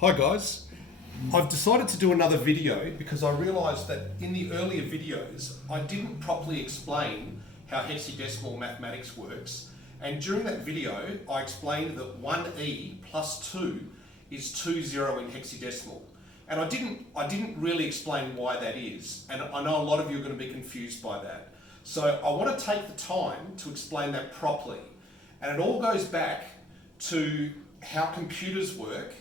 Hi guys, I've decided to do another video because I realised that in the earlier videos I didn't properly explain how hexadecimal mathematics works, and during that video I explained that 1e plus 2 is 20 in hexadecimal, and I didn't really explain why that is, and I know a lot of you are going to be confused by that. So I want to take the time to explain that properly, and it all goes back to how computers work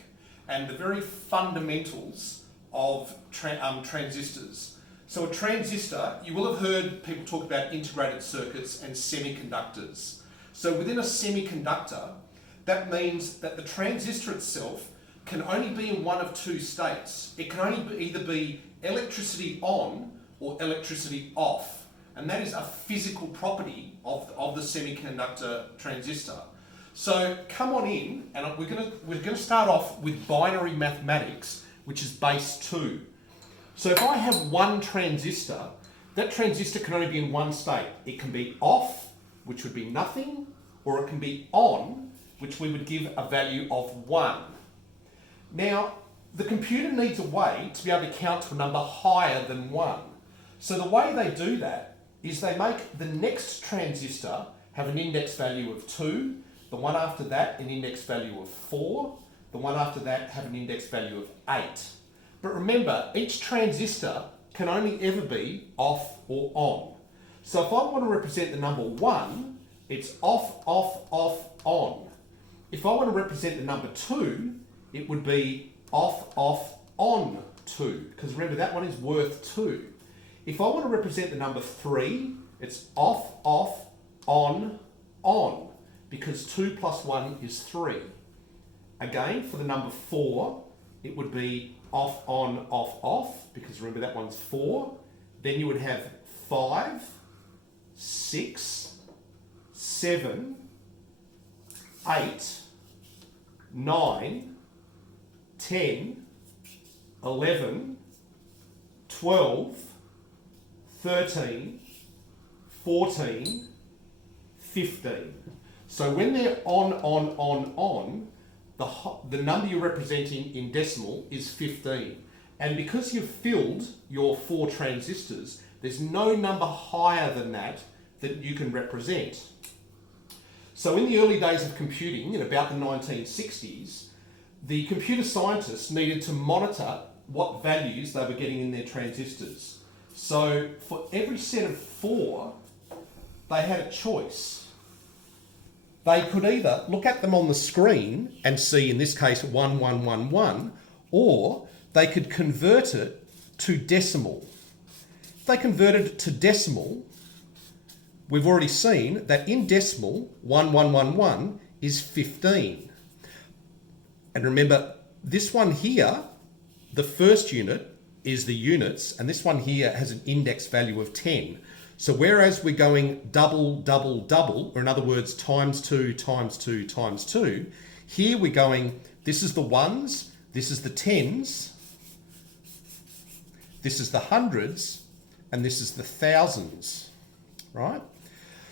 and the very fundamentals of transistors. So a transistor, you will have heard people talk about integrated circuits and semiconductors. So within a semiconductor, that means that the transistor itself can only be in one of two states. It can only either be electricity on or electricity off. And that is a physical property of the semiconductor transistor. So come on in, and we're gonna start off with binary mathematics, which is base 2. So if I have one transistor, that transistor can only be in one state. It can be off, which would be nothing, or it can be on, which we would give a value of 1. Now, the computer needs a way to be able to count to a number higher than 1. So the way they do that is they make the next transistor have an index value of 2, the one after that an index value of 4, the one after that have an index value of 8. But remember, each transistor can only ever be off or on. So if I want to represent the number 1, it's off, off, off, on. If I want to represent the number 2, it would be off, off, on 2, because remember that one is worth 2. If I want to represent the number 3, it's off, off, on, because 2 plus 1 is 3. Again, for the number 4, it would be off, on, off, because remember that one's 4. Then you would have 5, 6, 7, 8, 9, 10, 11, 12, 13, 14, 15. So when they're on, the number you're representing in decimal is 15. And because you've filled your 4 transistors, there's no number higher than that you can represent. So in the early days of computing, in about the 1960s, the computer scientists needed to monitor what values they were getting in their transistors. So for every set of 4, they had a choice. They could either look at them on the screen and see, in this case, 1111, or they could convert it to decimal. If they converted it to decimal, we've already seen that in decimal, 1111 is 15. And remember, this one here, the first unit is the units, and this one here has an index value of 10. So whereas we're going double, double, double, or in other words, times 2, times 2, times 2, here we're going, this is the ones, this is the tens, this is the hundreds, and this is the thousands, right?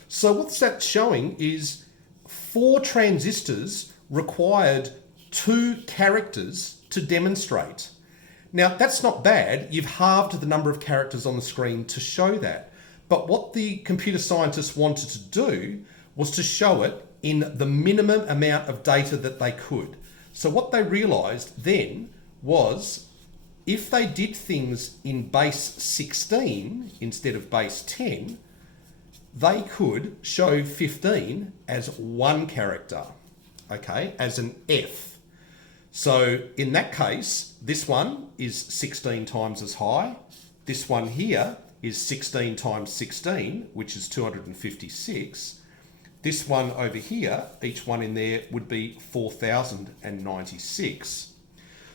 So what's that showing is 4 transistors required 2 characters to demonstrate. Now, that's not bad. You've halved the number of characters on the screen to show that. But what the computer scientists wanted to do was to show it in the minimum amount of data that they could. So what they realized then was if they did things in base 16 instead of base 10, they could show 15 as 1 character, okay, as an F. So in that case, this one is 16 times as high. This one here is 16 times 16, which is 256. This one over here, each one in there would be 4096.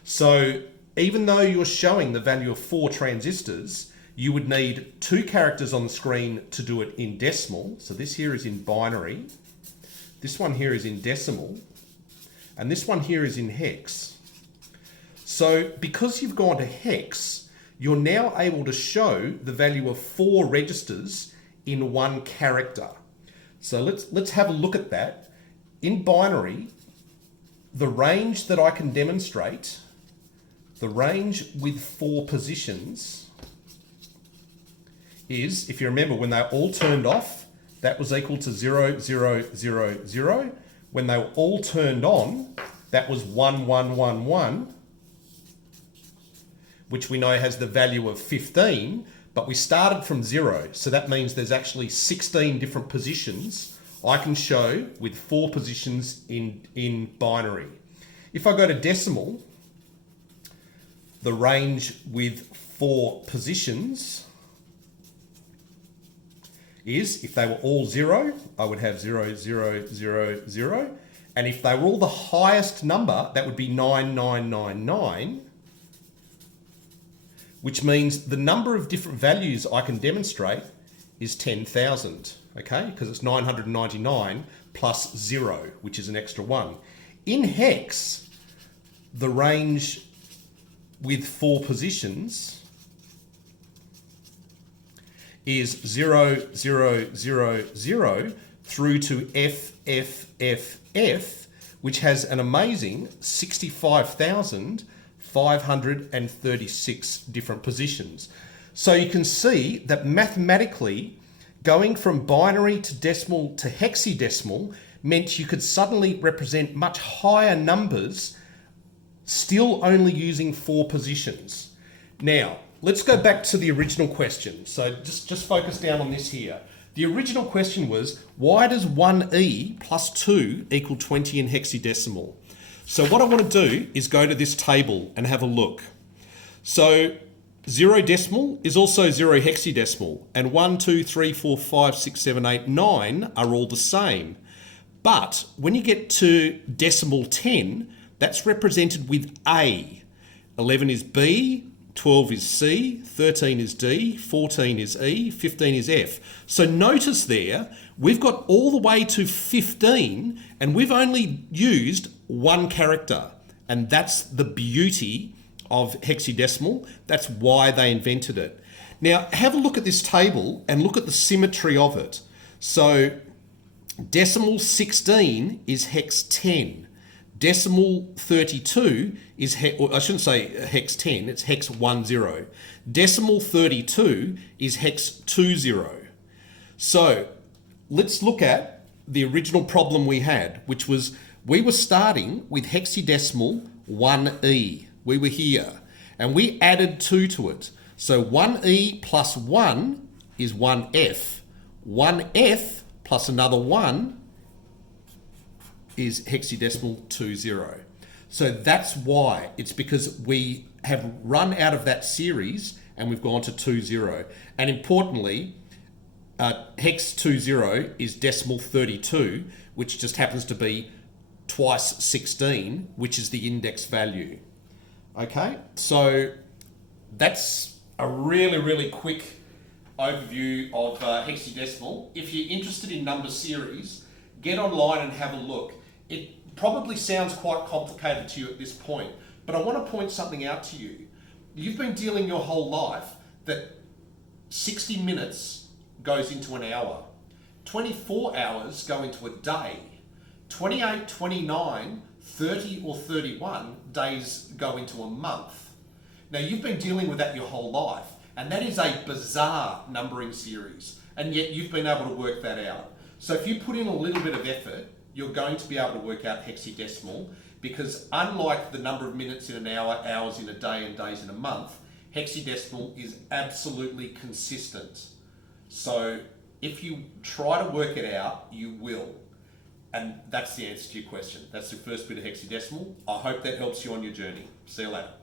So even though you're showing the value of 4 transistors, you would need 2 characters on the screen to do it in decimal. So this here is in binary. This one here is in decimal. And this one here is in hex. So because you've gone to hex, you're now able to show the value of 4 registers in 1 character. So let's have a look at that. In binary, the range that I can demonstrate the range with 4 positions is, if you remember, when they all turned off, that was equal to 0, 0, 0, 0. When they were all turned on, that was 1, 1, 1, 1, which we know has the value of 15, but we started from 0, so that means there's actually 16 different positions I can show with 4 positions in binary. If I go to decimal, the range with 4 positions is, if they were all 0, I would have 0, 0, 0, 0. And if they were all the highest number, that would be 9999, which means the number of different values I can demonstrate is 10,000, okay? Because it's 999 plus 0, which is an extra 1. In hex, the range with 4 positions is 0, 0, 0, 0 through to F, F, F, F, which has an amazing 65,536 different positions. So you can see that mathematically, going from binary to decimal to hexadecimal meant you could suddenly represent much higher numbers, still only using 4 positions. Now, let's go back to the original question. So just focus down on this here. The original question was, why does 1e plus 2 equal 20 in hexadecimal? So what I want to do is go to this table and have a look. So 0 decimal is also 0 hexadecimal, and 1, 2, 3, 4, 5, 6, 7, 8, 9 are all the same. But when you get to decimal 10, that's represented with A. 11 is B, 12 is C, 13 is D, 14 is E, 15 is F. So notice there, we've got all the way to 15 and we've only used 1 character. And that's the beauty of hexadecimal. That's why they invented it. Now, have a look at this table and look at the symmetry of it. So decimal 16 is hex 10. Decimal 32 is, I shouldn't say hex 10, it's hex 10. Decimal 32 is hex 20. So let's look at the original problem we had, which was we were starting with hexadecimal 1e. We were here and we added 2 to it. So 1e plus 1 is 1f. 1f plus another 1 is hexadecimal 20. So that's why. It's because we have run out of that series and we've gone to 20. And importantly, hex 20 is decimal 32, which just happens to be twice 16, which is the index value. Okay, so that's a really, really quick overview of hexadecimal. If you're interested in number series, get online and have a look. It probably sounds quite complicated to you at this point, but I want to point something out to you. You've been dealing your whole life that 60 minutes goes into an hour, 24 hours go into a day, 28, 29, 30 or 31 days go into a month. Now you've been dealing with that your whole life, and that is a bizarre numbering series, and yet you've been able to work that out. So if you put in a little bit of effort, you're going to be able to work out hexadecimal, because unlike the number of minutes in an hour, hours in a day, and days in a month, hexadecimal is absolutely consistent. So if you try to work it out, you will. And that's the answer to your question. That's the first bit of hexadecimal. I hope that helps you on your journey. See you later.